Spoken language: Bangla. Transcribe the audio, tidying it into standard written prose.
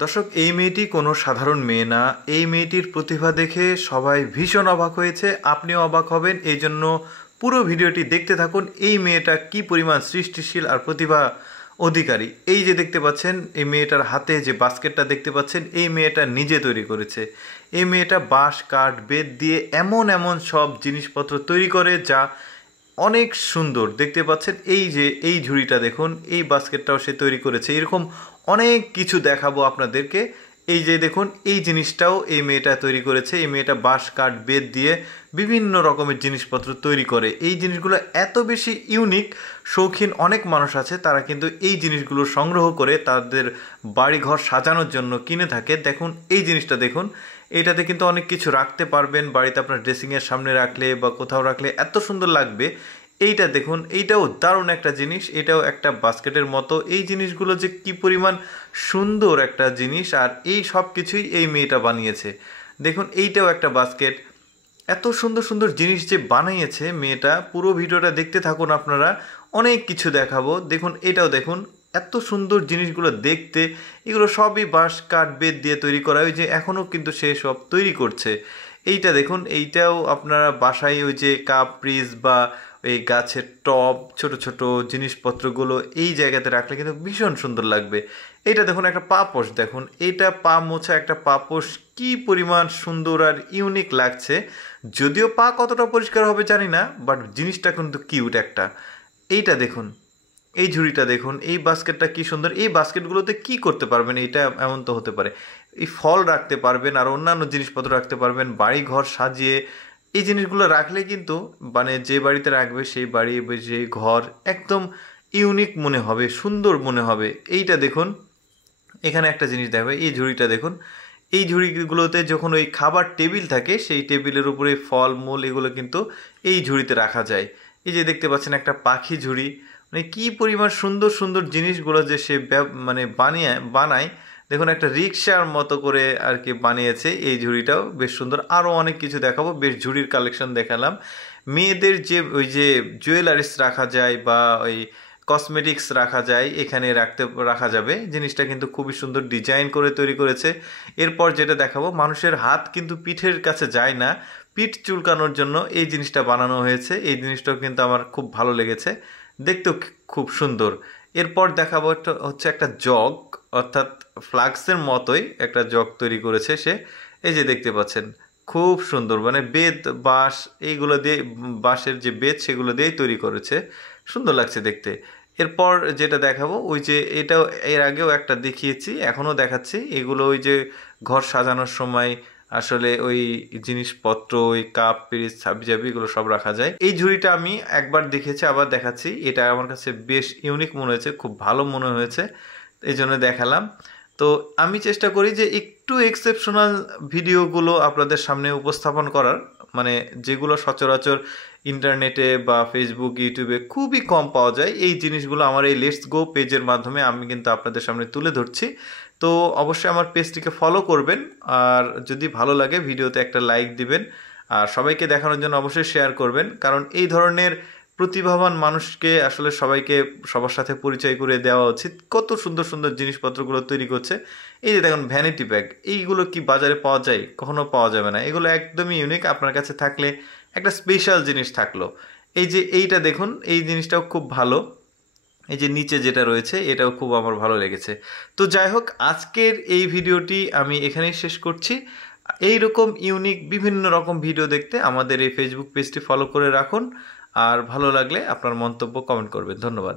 দর্শক, এই মেয়েটি কোনো সাধারণ মেয়ে না। এই মেয়েটির প্রতিভা দেখে সবাই ভীষণ অবাক হয়েছে, আপনিও অবাক হবেন। এই জন্য পুরো ভিডিওটি দেখতে থাকুন। এই মেয়েটা কি পরিমাণ সৃষ্টিশীল আর প্রতিভা অধিকারী। এই যে দেখতে পাচ্ছেন, এই মেয়েটার হাতে যে বাস্কেটটা দেখতে পাচ্ছেন, এই মেয়েটা নিজে তৈরি করেছে। এই মেয়েটা বাঁশ, কাঠ, বেত দিয়ে এমন এমন সব জিনিসপত্র তৈরি করে যা অনেক সুন্দর দেখতে পাচ্ছেন। এই যে এই ঝুড়িটা দেখুন, এই বাস্কেটটাও সে তৈরি করেছে। এরকম অনেক কিছু দেখাবো আপনাদেরকে। এই যে দেখুন, এই জিনিসটাও এই মেয়েটা তৈরি করেছে। এই মেয়েটা বাঁশ, কাঠ, বেত দিয়ে বিভিন্ন রকমের জিনিসপত্র তৈরি করে। এই জিনিসগুলো এত বেশি ইউনিক, শৌখিন অনেক মানুষ আছে, তারা কিন্তু এই জিনিসগুলো সংগ্রহ করে তাদের বাড়িঘর সাজানোর জন্য কিনে থাকে। দেখুন এই জিনিসটা দেখুন, এইটাতে কিন্তু অনেক কিছু রাখতে পারবেন। বাড়িতে আপনার ড্রেসিংয়ের সামনে রাখলে বা কোথাও রাখলে এত সুন্দর লাগবে। এইটা দেখুন, এইটাও দারুণ একটা জিনিস। এটাও একটা বাস্কেটের মতো। এই জিনিসগুলো যে কি পরিমাণ সুন্দর একটা জিনিস, আর এই সব কিছুই এই মেয়েটা বানিয়েছে। দেখুন এইটাও একটা বাস্কেট। এত সুন্দর সুন্দর জিনিস যে বানিয়েছে মেয়েটা। পুরো ভিডিওটা দেখতে থাকুন আপনারা, অনেক কিছু দেখাবো। দেখুন এটাও দেখুন, এত সুন্দর জিনিসগুলো দেখতে। এগুলো সবই বাঁশ, কাঠ, বেত দিয়ে তৈরি করা। ওই যে এখনও কিন্তু সে সব তৈরি করছে। এইটা দেখুন, এইটাও আপনারা বাসায় ওই যে কাপ, ফ্রিজ বা এই গাছের টব, ছোট ছোট জিনিসপত্রগুলো এই জায়গাতে রাখলে কিন্তু ভীষণ সুন্দর লাগবে। এইটা দেখুন একটা পাপোশ, দেখুন এইটা পা মোছা একটা পাপোশ, কি পরিমাণ সুন্দর আর ইউনিক লাগছে। যদিও পা কতটা পরিষ্কার হবে জানি না, বাট জিনিসটা কিন্তু কিউট একটা। এইটা দেখুন, এই ঝুড়িটা দেখুন, এই বাস্কেটটা কি সুন্দর। এই বাস্কেটগুলোতে কি করতে পারবেন, এইটা এমন তো হতে পারে এই ফল রাখতে পারবেন আর অন্যান্য জিনিসপত্র রাখতে পারবেন, বাড়ি ঘর সাজিয়ে। এই জিনিসগুলো রাখলে কিন্তু মানে যে বাড়িতে রাখবে সেই বাড়ি, যে ঘর একদম ইউনিক মনে হবে, সুন্দর মনে হবে। এইটা দেখুন, এখানে একটা জিনিস দেখাবে, এই ঝুড়িটা দেখুন। এই ঝুড়িগুলোতে যখন ওই খাবার টেবিল থাকে, সেই টেবিলের উপরে ফল মূল এগুলো কিন্তু এই ঝুড়িতে রাখা যায়। এই যে দেখতে পাচ্ছেন একটা পাখি ঝুড়ি। মানে কি পরিমাণ সুন্দর সুন্দর জিনিসগুলো যে সে মানে বানায়। দেখুন একটা রিক্সার মতো করে আর কি বানিয়েছে। এই ঝুড়িটাও বেশ সুন্দর। আরও অনেক কিছু দেখাবো, বেশ ঝুড়ির কালেকশন দেখালাম। মেয়েদের যে ওই যে জুয়েলারিস রাখা যায় বা ওই কসমেটিক্স রাখা যায়, এখানে রাখা যাবে। জিনিসটা কিন্তু খুবই সুন্দর ডিজাইন করে তৈরি করেছে। এরপর যেটা দেখাবো, মানুষের হাত কিন্তু পিঠের কাছে যায় না, পিঠ চুলকানোর জন্য এই জিনিসটা বানানো হয়েছে। এই জিনিসটাও কিন্তু আমার খুব ভালো লেগেছে, দেখতেও খুব সুন্দর। এরপর দেখাবো হচ্ছে একটা জগ, অর্থাৎ ফ্লাক্সের মতোই একটা জগ তৈরি করেছে সে। এই যে দেখতে পাচ্ছেন, খুব সুন্দর। মানে বেত, বাঁশ, এইগুলো দিয়ে, বাঁশের যে বেত সেগুলো দিয়েই তৈরি করেছে। সুন্দর লাগছে দেখতে। এরপর যেটা দেখাবো, ওই যে এটাও এর আগেও একটা দেখিয়েছি, এখনও দেখাচ্ছি। এগুলো ওই যে ঘর সাজানোর সময় আসলে ওই জিনিসপত্র, ওই কাপ, পিরিচ, ছাবি এগুলো সব রাখা যায়। এই ঝুড়িটা আমি একবার দেখেছি, আবার দেখাচ্ছি। এটা আমার কাছে বেশ ইউনিক মনে হয়েছে, খুব ভালো মনে হয়েছে, এই জন্য দেখালাম। তো আমি চেষ্টা করি যে একটু এক্সেপশনাল ভিডিওগুলো আপনাদের সামনে উপস্থাপন করার, মানে যেগুলো সচরাচর ইন্টারনেটে বা ফেসবুক, ইউটিউবে খুবই কম পাওয়া যায়। এই জিনিসগুলো আমার এই লেটস গো পেজের মাধ্যমে আমি কিন্তু আপনাদের সামনে তুলে ধরছি। তো অবশ্যই আমার পেজটিকে ফলো করবেন, আর যদি ভালো লাগে ভিডিওতে একটা লাইক দিবেন, আর সবাইকে দেখানোর জন্য অবশ্যই শেয়ার করবেন। কারণ এই ধরনের প্রতিভাবান মানুষকে আসলে সবাইকে সবার সাথে পরিচয় করে দেওয়া উচিত। কত সুন্দর সুন্দর জিনিসপত্রগুলো তৈরি করছে। এই যে দেখুন ভ্যানিটি ব্যাগ, এইগুলো কি বাজারে পাওয়া যায়? কখনো পাওয়া যাবে না। এগুলো একদমই ইউনিক, আপনার কাছে থাকলে একটা স্পেশাল জিনিস থাকলো। এই যে এইটা দেখুন, এই জিনিসটাও খুব ভালো। এই যে নিচে যেটা রয়েছে এটাও খুব আমার ভালো লেগেছে। তো যাই হোক, আজকের এই ভিডিওটি আমি এখানেই শেষ করছি। এই রকম ইউনিক বিভিন্ন রকম ভিডিও দেখতে আমাদের এই ফেসবুক পেজটি ফলো করে রাখুন, আর ভালো লাগলে আপনার মন্তব্য কমেন্ট করবেন। ধন্যবাদ।